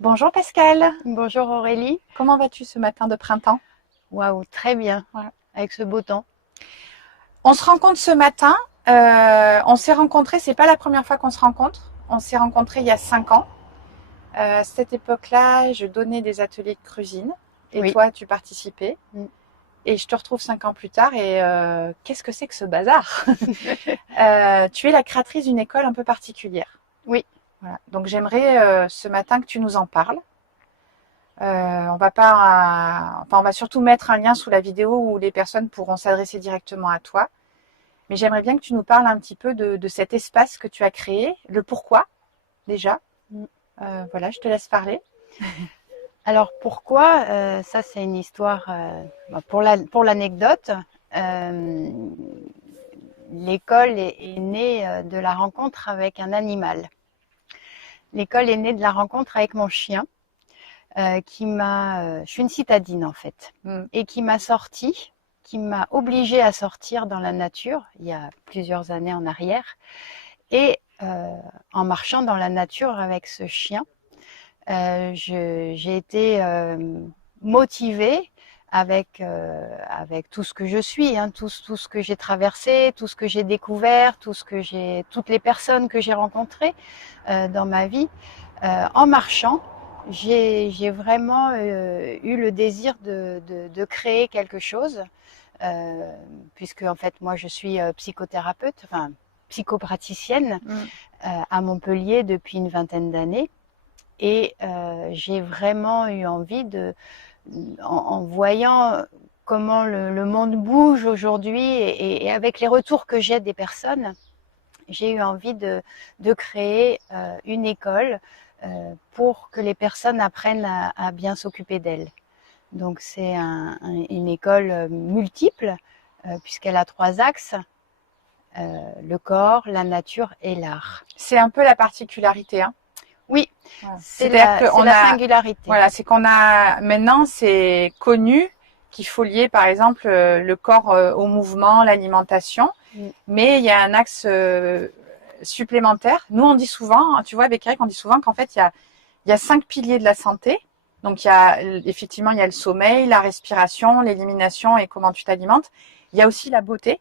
Bonjour Pascal, Bonjour Aurélie. comment vas-tu ce matin de printemps? Waouh, très bien, Ouais. avec ce beau temps. On se rencontre ce matin, on s'est rencontrés, c'est pas la première fois qu'on se rencontre, on s'est rencontrés il y a 5 ans. À cette époque-là, je donnais des ateliers de cuisine et Oui. toi tu participais. Mm. Et je te retrouve 5 ans plus tard et qu'est-ce que c'est que ce bazar? Tu es la créatrice d'une école un peu particulière. Oui. Voilà. Donc j'aimerais ce matin que tu nous en parles. On va pas, enfin, on va surtout mettre un lien sous la vidéo où les personnes pourront s'adresser directement à toi. Mais j'aimerais bien que tu nous parles un petit peu de cet espace que tu as créé, le pourquoi déjà. Mm. Voilà, je te laisse parler. Alors pourquoi ça c'est une histoire pour l'anecdote. euh, L'école est née de la rencontre avec un animal. L'école est née de la rencontre avec mon chien je suis une citadine en fait, Mm. et qui m'a obligée à sortir dans la nature il y a plusieurs années en arrière. Et en marchant dans la nature avec ce chien, j'ai été motivée avec tout ce que je suis, hein, tout ce que j'ai traversé, tout ce que j'ai découvert, toutes les personnes que j'ai rencontrées dans ma vie. En marchant, j'ai vraiment eu le désir de créer quelque chose, puisque en fait moi je suis psychothérapeute, enfin psychopraticienne Mm. à Montpellier depuis une vingtaine d'années. Et j'ai vraiment eu envie en voyant comment le monde bouge aujourd'hui et avec les retours que j'ai des personnes, j'ai eu envie de créer une école pour que les personnes apprennent à bien s'occuper d'elles. Donc c'est une école multiple puisqu'elle a 3 axes, le corps, la nature et l'art. C'est un peu la particularité, hein. Oui, Voilà. C'est-à-dire c'est qu'on la a, singularité. voilà, c'est qu'on a maintenant, c'est connu qu'il faut lier, par exemple, le corps au mouvement, l'alimentation, Mm. mais il y a un axe supplémentaire. Nous, on dit souvent, tu vois, avec Eric, on dit souvent qu'en fait, il y a 5 piliers de la santé. Donc, effectivement, il y a le sommeil, la respiration, l'élimination et comment tu t'alimentes. Il y a aussi la beauté.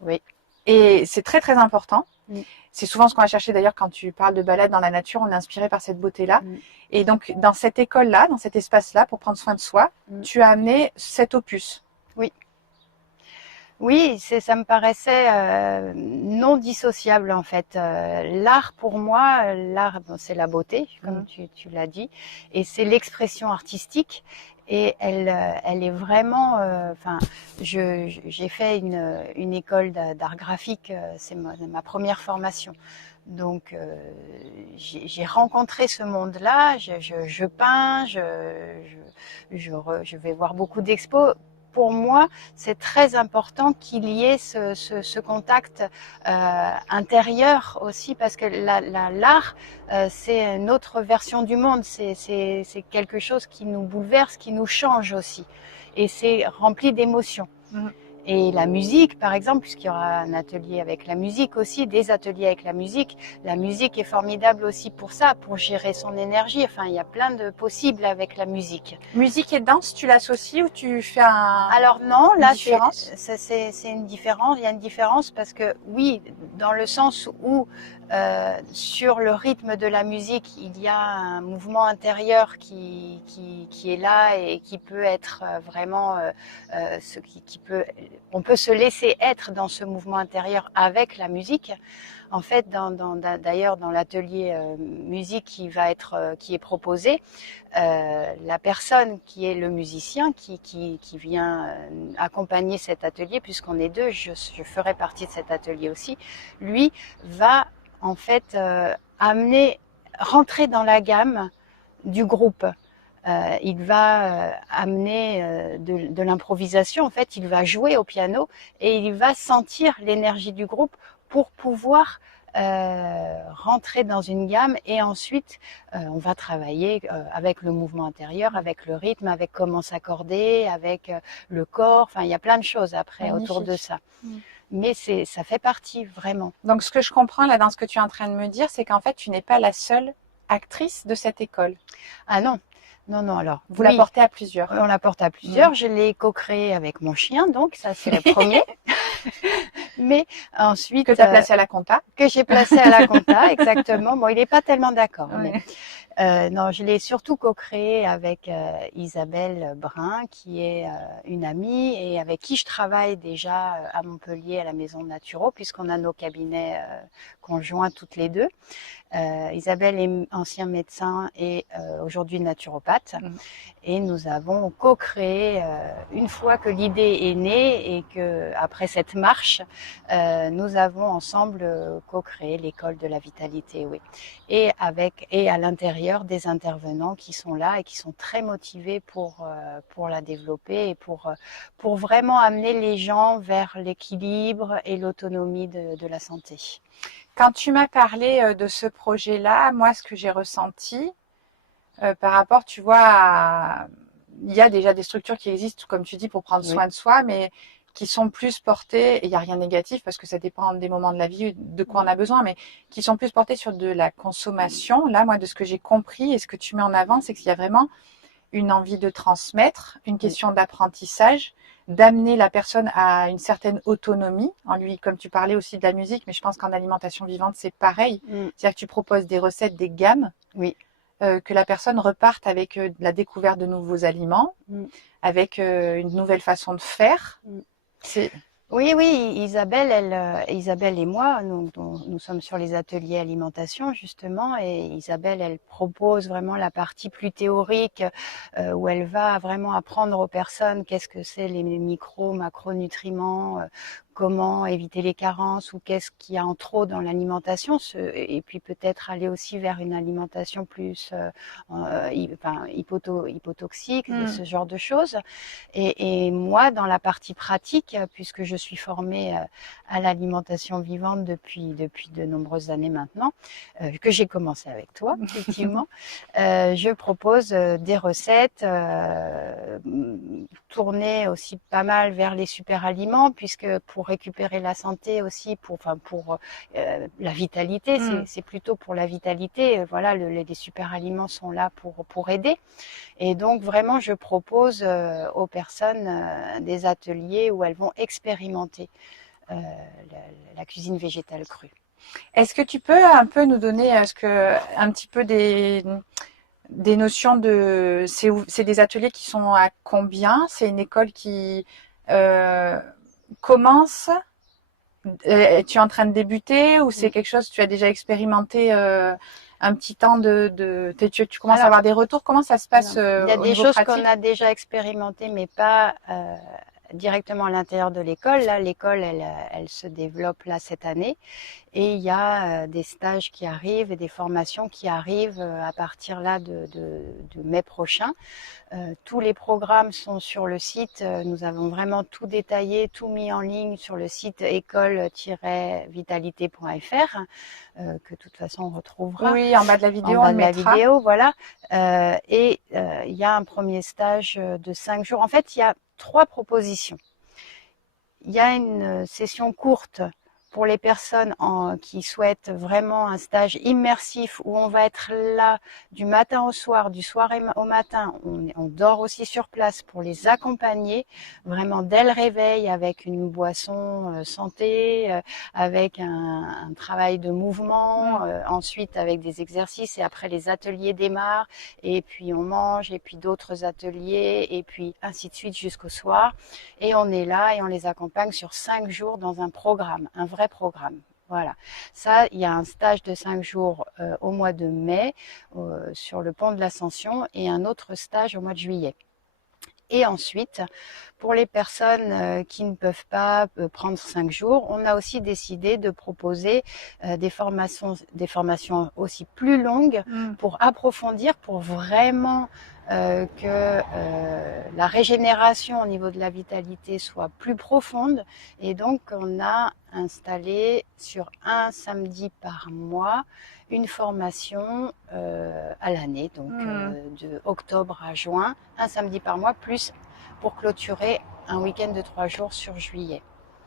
Oui. Et c'est très, très important. Mm. C'est souvent ce qu'on va chercher d'ailleurs quand tu parles de balade dans la nature, on est inspiré par cette beauté-là. Mm. Et donc, dans cette école-là, dans cet espace-là, pour prendre soin de soi, Mm. tu as amené cet opus. Oui. Oui, ça me paraissait non dissociable en fait. L'art pour moi, l'art, bon, c'est la beauté, comme Mm. tu l'as dit, et c'est l'expression artistique. Et elle est vraiment. Enfin, j'ai fait une école d'art graphique. C'est ma première formation. Donc, j'ai rencontré ce monde-là. Je peins, je vais voir beaucoup d'expos. Pour moi, c'est très important qu'il y ait ce contact intérieur aussi, parce que l'art, c'est une autre version du monde. C'est quelque chose qui nous bouleverse, qui nous change aussi. Et c'est rempli d'émotions. Mm. Et la musique, par exemple, puisqu'il y aura un atelier avec la musique aussi, des ateliers avec la musique. La musique est formidable aussi pour ça, pour gérer son énergie. Enfin, il y a plein de possibles avec la musique. Musique et danse, tu l'associes ou tu fais Alors non, une là différence? c'est une différence. Il y a une différence parce que oui, dans le sens où sur le rythme de la musique, il y a un mouvement intérieur qui est là et qui peut être vraiment on peut se laisser être dans ce mouvement intérieur avec la musique. En fait, d'ailleurs, dans l'atelier musique qui est proposé, la personne qui est le musicien qui vient accompagner cet atelier, puisqu'on est deux, je ferai partie de cet atelier aussi, lui va en fait rentrer dans la gamme du groupe. Il va amener de l'improvisation, en fait, il va jouer au piano et il va sentir l'énergie du groupe pour pouvoir rentrer dans une gamme, et ensuite on va travailler avec le mouvement intérieur, avec le rythme, avec comment s'accorder, avec le corps. Enfin, il y a plein de choses après autour de Magnifique. ça. Mm. Mais ça fait partie vraiment. Donc, ce que je comprends là dans ce que tu es en train de me dire, c'est qu'en fait, tu n'es pas la seule actrice de cette école? Ah non, non, non, alors, Vous la oui, portez à plusieurs. on la porte à plusieurs. Je l'ai co-créée avec mon chien, donc ça c'est le premier. Mais ensuite, Que tu as placé à la compta. que j'ai placé à la compta, exactement. Bon, il n'est pas tellement d'accord, mais Ouais. non, je l'ai surtout co-créé avec Isabelle Brun, qui est une amie et avec qui je travaille déjà à Montpellier à la Maison de Naturo, puisqu'on a nos cabinets conjoints toutes les deux. Isabelle est ancien médecin et aujourd'hui naturopathe. Mhm. Et nous avons co-créé, une fois que l'idée est née et que après cette marche, nous avons ensemble co-créé l'école de la vitalité, oui. Et à l'intérieur des intervenants qui sont là et qui sont très motivés pour la développer et pour vraiment amener les gens vers l'équilibre et l'autonomie de la santé. Quand tu m'as parlé de ce projet-là, moi, ce que j'ai ressenti par rapport, tu vois, il y a déjà des structures qui existent, comme tu dis, pour prendre Oui. soin de soi, mais qui sont plus portées, et il n'y a rien de négatif parce que ça dépend des moments de la vie, de quoi on a besoin, mais qui sont plus portées sur de la consommation. Là, moi, de ce que j'ai compris et ce que tu mets en avant, c'est qu'il y a vraiment une envie de transmettre, une question d'apprentissage, d'amener la personne à une certaine autonomie, en lui, comme tu parlais aussi de la musique, mais je pense qu'en alimentation vivante, c'est pareil. C'est-à-dire que tu proposes des recettes, des gammes, Oui. que la personne reparte avec la découverte de nouveaux aliments, avec une nouvelle façon de faire. C'est Oui, oui, Isabelle et moi, nous sommes sur les ateliers alimentation justement, et Isabelle, elle propose vraiment la partie plus théorique où elle va vraiment apprendre aux personnes qu'est-ce que c'est les macronutriments, comment éviter les carences ou qu'est-ce qu'il y a en trop dans l'alimentation, et puis peut-être aller aussi vers une alimentation plus hypotoxique, ce genre de choses. Et moi, dans la partie pratique, puisque je suis formée à l'alimentation vivante depuis de nombreuses années maintenant, que j'ai commencé avec toi, effectivement, je propose des recettes tournées aussi pas mal vers les super aliments, puisque pour récupérer la santé aussi, pour la vitalité, c'est plutôt pour la vitalité. Voilà, les super aliments sont là pour aider. Et donc vraiment, je propose aux personnes des ateliers où elles vont expérimenter la cuisine végétale crue. Est-ce que tu peux un peu nous donner un petit peu des notions de... C'est des ateliers qui sont à combien? C'est une école qui commence? Tu es en train de débuter ou c'est quelque chose que tu as déjà expérimenté un petit temps tu commences à avoir des retours? Comment ça se passe il y a au des niveau choses qu'on pratique? a déjà expérimentées, mais pas directement à l'intérieur de l'école. Là, l'école, elle se développe là cette année. Et il y a des stages qui arrivent et des formations qui arrivent à partir là de mai prochain. Tous les programmes sont sur le site. Nous avons vraiment tout détaillé, tout mis en ligne sur le site école-vitalité.fr, que de toute façon on retrouvera Oui, en bas de la vidéo, en on bas le de la mettra. vidéo. Voilà. Et il y a un premier stage de 5 jours. En fait, il y a 3 propositions. Il y a une session courte pour les personnes qui souhaitent vraiment un stage immersif où on va être là du matin au soir, du soir au matin. On dort aussi sur place pour les accompagner vraiment dès le réveil avec une boisson santé, avec un travail de mouvement, ensuite avec des exercices et après les ateliers démarrent et puis on mange et puis d'autres ateliers et puis ainsi de suite jusqu'au soir. Et on est là et on les accompagne sur 5 jours dans un programme, un vrai programme. Voilà. Ça, il y a un stage de 5 jours au mois de mai sur le pont de l'Ascension et un autre stage au mois de juillet. Et ensuite, pour les personnes qui ne peuvent pas prendre 5 jours, on a aussi décidé de proposer des formations aussi plus longues pour approfondir, pour vraiment que la régénération au niveau de la vitalité soit plus profonde. Et donc, on a installé sur un samedi par mois une formation à l'année, donc de octobre à juin, un samedi par mois, plus pour clôturer un week-end de 3 jours sur juillet.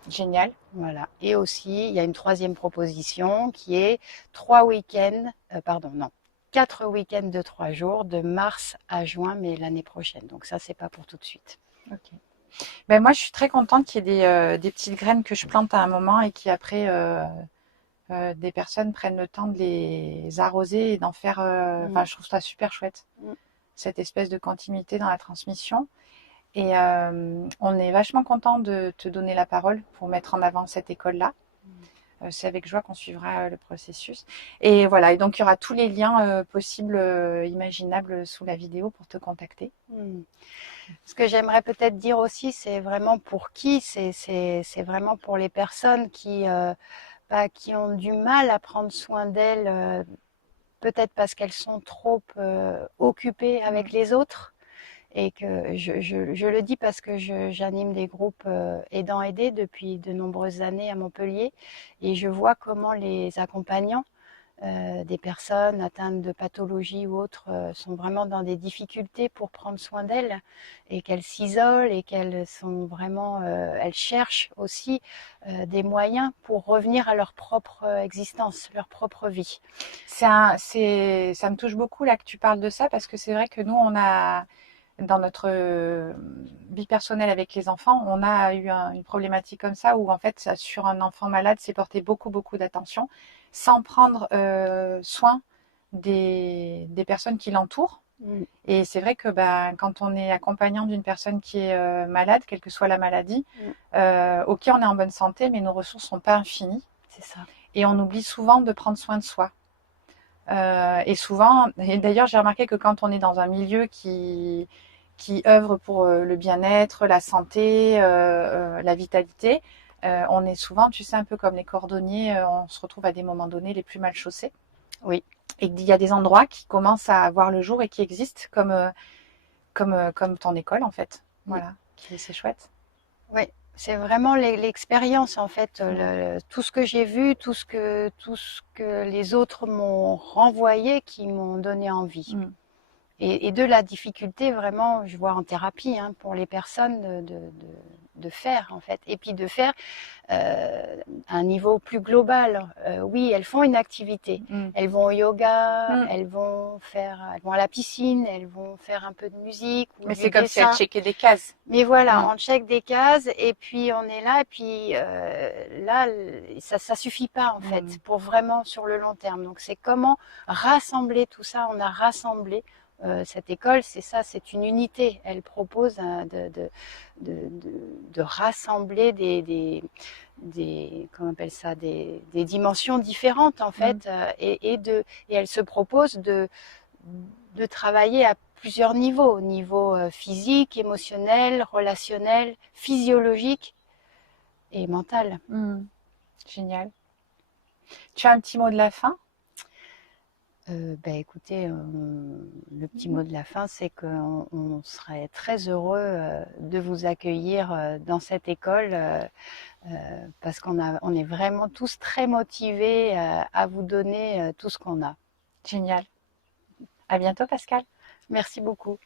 Génial. Voilà. Et aussi, il y a une troisième proposition qui est 3 week-ends, 4 week-ends de 3 jours, de mars à juin, mais l'année prochaine. Donc ça, c'est pas pour tout de suite. Ok. Ben moi, je suis très contente qu'il y ait des petites graines que je plante à un moment et qui après des personnes prennent le temps de les arroser et d'en faire. Enfin, je trouve ça super chouette, cette espèce de continuité dans la transmission. Et on est vachement content de te donner la parole pour mettre en avant cette école-là. C'est avec joie qu'on suivra le processus. Et voilà, et donc il y aura tous les liens possibles, imaginables sous la vidéo pour te contacter. Ce que j'aimerais peut-être dire aussi, c'est vraiment pour qui, c'est vraiment pour les personnes qui ont du mal à prendre soin d'elles, peut-être parce qu'elles sont trop occupées avec les autres. Et que je le dis parce que j'anime des groupes aidants aidés depuis de nombreuses années à Montpellier, et je vois comment les accompagnants des personnes atteintes de pathologies ou autres sont vraiment dans des difficultés pour prendre soin d'elles, et qu'elles s'isolent, et qu'elles sont vraiment, elles cherchent aussi des moyens pour revenir à leur propre existence, leur propre vie. Ça me touche beaucoup là que tu parles de ça parce que c'est vrai que nous, on a, dans notre vie personnelle avec les enfants, on a eu une problématique comme ça où en fait, sur un enfant malade, c'est porter beaucoup, beaucoup d'attention sans prendre soin des personnes qui l'entourent. Et c'est vrai que quand on est accompagnant d'une personne qui est malade, quelle que soit la maladie, ok, on est en bonne santé, mais nos ressources sont pas infinies. C'est ça. Et on oublie souvent de prendre soin de soi. Et souvent, et d'ailleurs, j'ai remarqué que quand on est dans un milieu qui œuvre pour le bien-être, la santé, la vitalité, on est souvent, tu sais, un peu comme les cordonniers, on se retrouve à des moments donnés les plus mal chaussés. Oui. Et il y a des endroits qui commencent à voir le jour et qui existent comme ton école, en fait. Voilà, c'est chouette. Oui, c'est vraiment l'expérience en fait, tout ce que j'ai vu, tout ce que les autres m'ont renvoyé qui m'ont donné envie. Et de la difficulté vraiment, je vois en thérapie pour les personnes de faire en fait, et puis de faire à un niveau plus global. Oui, elles font une activité, elles vont au yoga, elles vont à la piscine, elles vont faire un peu de musique ou Mais du c'est comme si elles dessin. checkaient des cases. Mais voilà, on check des cases et puis on est là, et puis là, ça suffit pas en fait pour vraiment sur le long terme. Donc c'est comment rassembler tout ça. On a rassemblé cette école, c'est ça, c'est une unité. Elle propose de rassembler comment on appelle ça, des dimensions différentes en fait, et elle se propose de travailler à plusieurs niveaux, niveau physique, émotionnel, relationnel, physiologique et mental. Génial. Tu as un petit mot de la fin? Écoutez, le petit mot de la fin, c'est qu'on serait très heureux de vous accueillir dans cette école, parce on est vraiment tous très motivés à vous donner tout ce qu'on a. Génial. À bientôt, Pascal. Merci beaucoup.